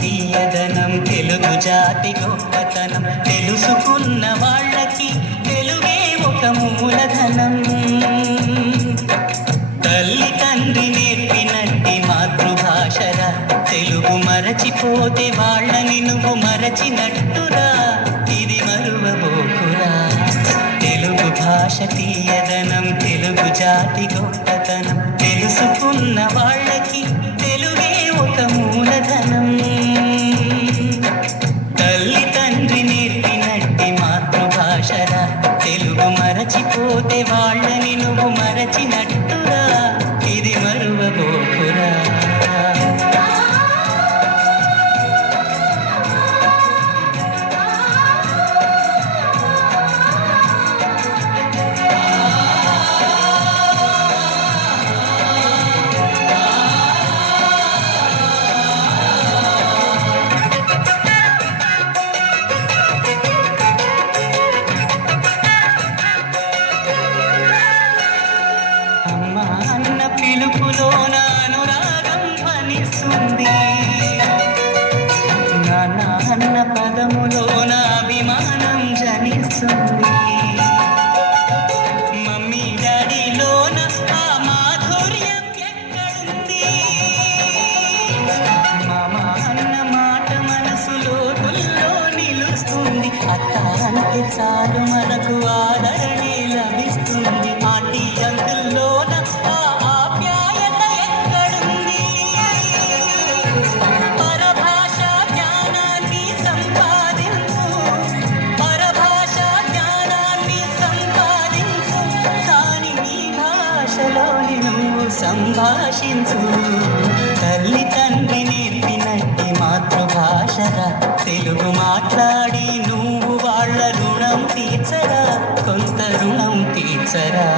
తీయదనం తెలుగు జాతి గొప్పతనం తెలుసుకున్న వాళ్ళకి తెలుగే ఒక మూలధనం. తల్లి తండ్రి నేర్పినట్టి మాతృభాషరా తెలుగు మరచిపోతే వాళ్ళని నువ్వు మరచినట్టురా, ఇది మరువబోకురా. తెలుగు భాష తీయదనం తెలుగు జాతి గొప్పతనం తెలుసుకున్న వాళ్ళకి తెలుగే ఒక మూలధనం. తల్లి తండ్రి నేర్పినట్టి మాతృభాషరా తెలుగు మరచిపోతే వాళ్ళని నువ్వు మరచినట్టురా, ఇది మరువబోకురా. అన్న పిలుపులో అనురాగం ధ్వనిస్తుంది, నాన్న అన్న పదములో అభిమానం జనిస్తుంది. మమ్మీ డాడీలోన ఆ మాధుర్యం ఎక్కడుంది, మామ అన్న మాట మనసులో తుల్లో నిలుస్తుంది. అత్త అంటే చాలు మనకు ఆదరణే లభిస్తుంది. ఆంటీ అంకుల్లోన ఆ ఆప్యాయత ఎక్కడుంది, పరభాష జ్ఞానాన్ని సంపాదించు, పరభాష జ్ఞానాన్ని సంపాదించు, కానీ నీ భాషలోని నువ్వు సంభాషించు. తల్లి తండ్రి నేర్పినట్టి మాతృభాషరా తెలుగు మాట్లాడి నువ్వు వాళ్ళ రుణం తీర్చరా, కొంత రుణం తీర్చరా.